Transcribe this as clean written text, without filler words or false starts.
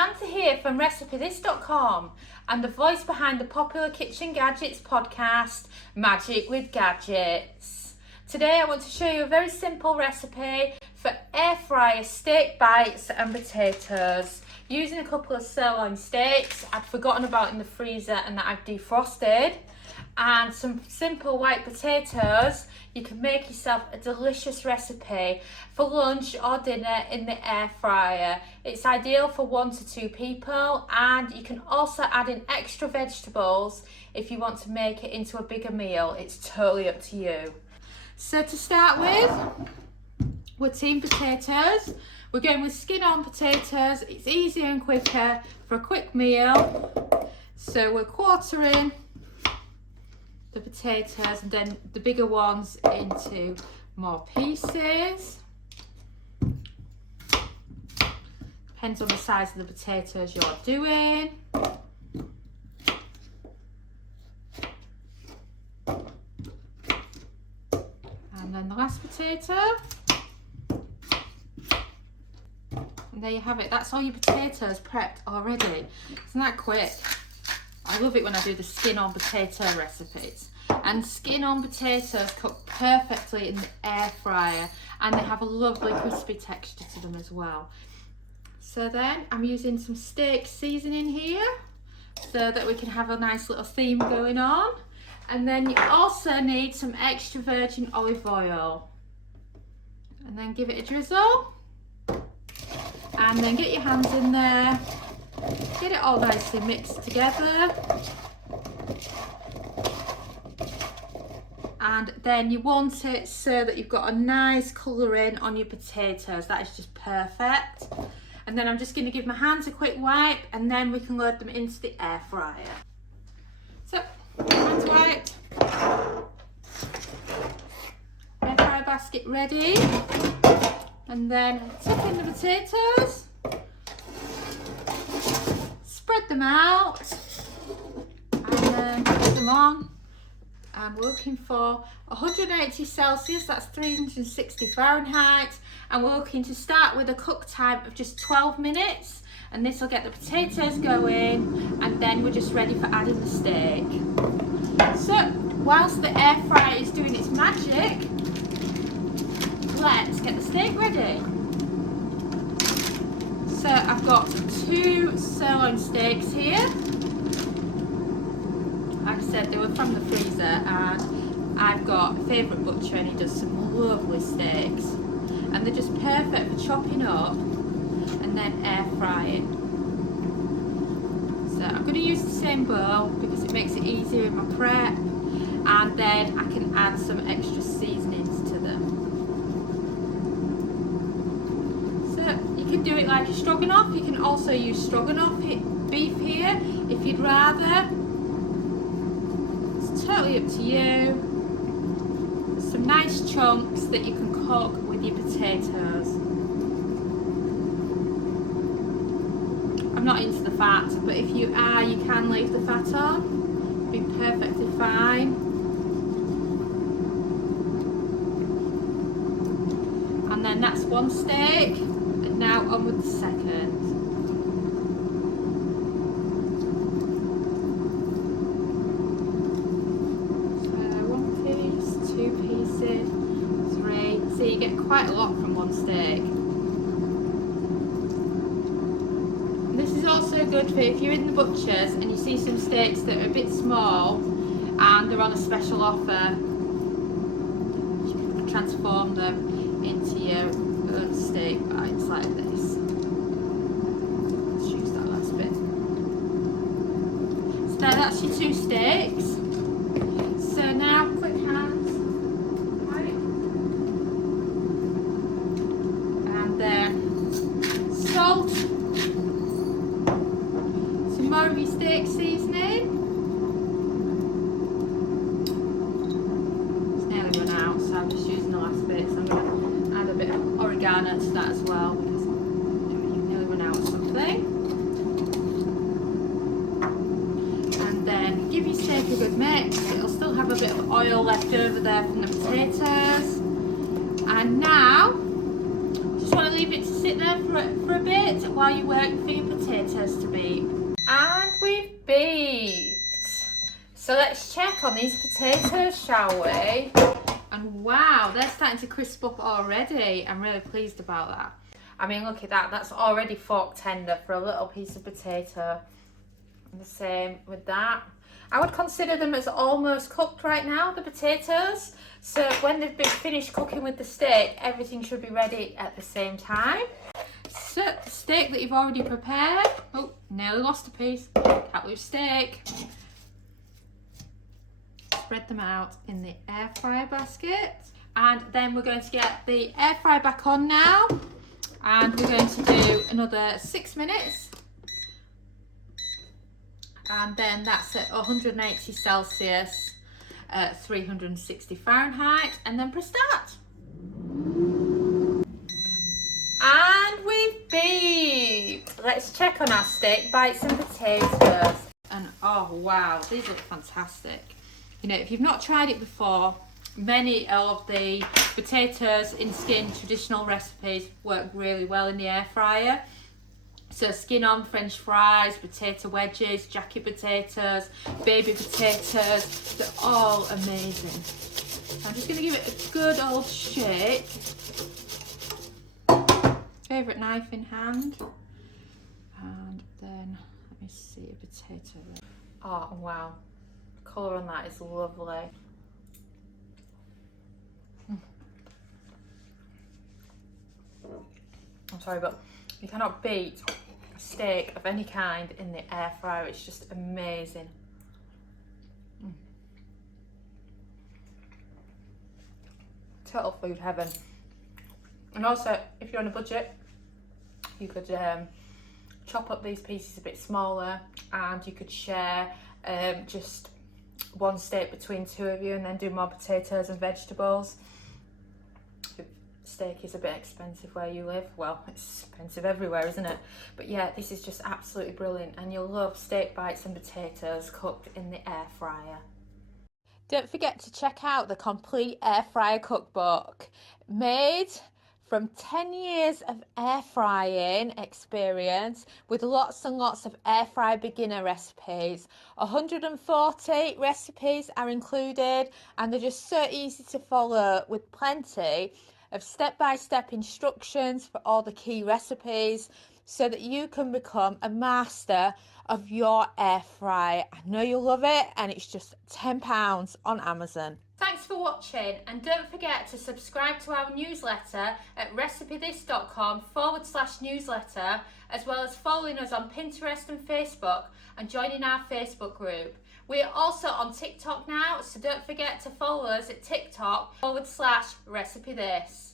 Samantha here from RecipeThis.com and the voice behind the popular Kitchen Gadgets podcast, Magic with Gadgets. Today I want to show you a very simple recipe for air fryer steak bites and potatoes using a couple of sirloin steaks I'd forgotten about in the freezer and that I've defrosted, and some simple white potatoes. You can make yourself a delicious recipe for lunch or dinner in the air fryer. It's ideal for 1 to 2 people, and you can also add in extra vegetables if you want to make it into a bigger meal. It's totally up to you. So to start with, we're team potatoes. We're going with skin on potatoes. It's easier and quicker for a quick meal. So we're quartering the potatoes and then the bigger ones into more pieces. Depends on the size of the potatoes you're doing. And then the last potato. And there you have it. That's all your potatoes prepped already. Isn't that quick? I love it when I do the skin on potato recipes. And skin on potatoes cook perfectly in the air fryer, and they have a lovely crispy texture to them as well. So then I'm using some steak seasoning here so that we can have a nice little theme going on. And then you also need some extra virgin olive oil. And then give it a drizzle. And then get your hands in there. Get it all nicely mixed together. And then you want it so that you've got a nice colouring on your potatoes. That is just perfect. And then I'm just going to give my hands a quick wipe, and then we can load them into the air fryer. So, hands wiped. Air fryer basket ready. And then tip in the potatoes. Spread them out and then put them on. I'm looking for 180 Celsius, that's 360 Fahrenheit, and we're looking to start with a cook time of just 12 minutes, and this will get the potatoes going, and then we're just ready for adding the steak. So whilst the air fryer is doing its magic, let's get the steak ready. So I've got 2 sirloin steaks here. Like I said, they were from the freezer, and I've got a favourite butcher and he does some lovely steaks. And they're just perfect for chopping up and then air frying. So I'm going to use the same bowl because it makes it easier in my prep, and then I can add some extra seasonings to them. You can do it like a stroganoff. You can also use stroganoff beef here if you'd rather. It's totally up to you. Some nice chunks that you can cook with your potatoes. I'm not into the fat, but if you are, you can leave the fat on. It'll be perfectly fine. And then that's one steak. Now on with the second. So 1 piece, 2 pieces, 3. So you get quite a lot from one steak. And this is also good for if you're in the butcher's and you see some steaks that are a bit small and they're on a special offer. You can transform them into your own steak bites like this. Let's use that last bit. So now that's your 2 steaks. So now quick hands. Right. And then salt. Some more of your steak seasoning. It's nearly run out, so I'm just using the last bit. So I'm going to add a bit of oregano to that as well, because you've nearly run out of something. And then give your steak a good mix. It'll still have a bit of oil left over there from the potatoes. And now, just want to leave it to sit there for a bit while you work for your potatoes. potatoes to beep. And we've beeped. So let's check on these potatoes, shall we? And wow, they're starting to crisp up already. I'm really pleased about that. I mean, look at that. That's already fork tender for a little piece of potato. And the same with that. I would consider them as almost cooked right now, the potatoes. So when they've been finished cooking with the steak, everything should be ready at the same time. So the steak that you've already prepared. Oh, nearly lost a piece. Can't lose steak. Spread them out in the air fryer basket. And then we're going to get the air fryer back on now. And we're going to do another 6 minutes. And then that's at 180 Celsius, 360 Fahrenheit, and then press start. And we've beeped. Let's check on our steak bites and potatoes. And oh wow, these look fantastic. You know, if you've not tried it before, many of the potatoes in skin traditional recipes work really well in the air fryer. So skin on French fries, potato wedges, jacket potatoes, baby potatoes, they're all amazing. I'm just going to give it a good old shake. Favourite knife in hand. And then, let me see a potato there. Oh wow, the colour on that is lovely. I'm sorry, but you cannot beat a steak of any kind in the air fryer. It's just amazing. Total food heaven. And also, if you're on a budget, you could chop up these pieces a bit smaller, and you could share just one steak between two of you, and then do more potatoes and vegetables. Steak is a bit expensive where you live. Well, it's expensive everywhere, isn't it? But yeah, this is just absolutely brilliant, and you'll love steak bites and potatoes cooked in the air fryer. Don't forget to check out the complete air fryer cookbook, made from 10 years of air frying experience with lots and lots of air fry beginner recipes. 140 recipes are included, and they're just so easy to follow, with plenty of step-by-step instructions for all the key recipes, so that you can become a master of your air fry. I know you'll love it, and it's just £10 on Amazon. Thanks for watching, and don't forget to subscribe to our newsletter at recipethis.com/newsletter, as well as following us on Pinterest and Facebook and joining our Facebook group. We are also on TikTok now, so don't forget to follow us at TikTok /recipethis.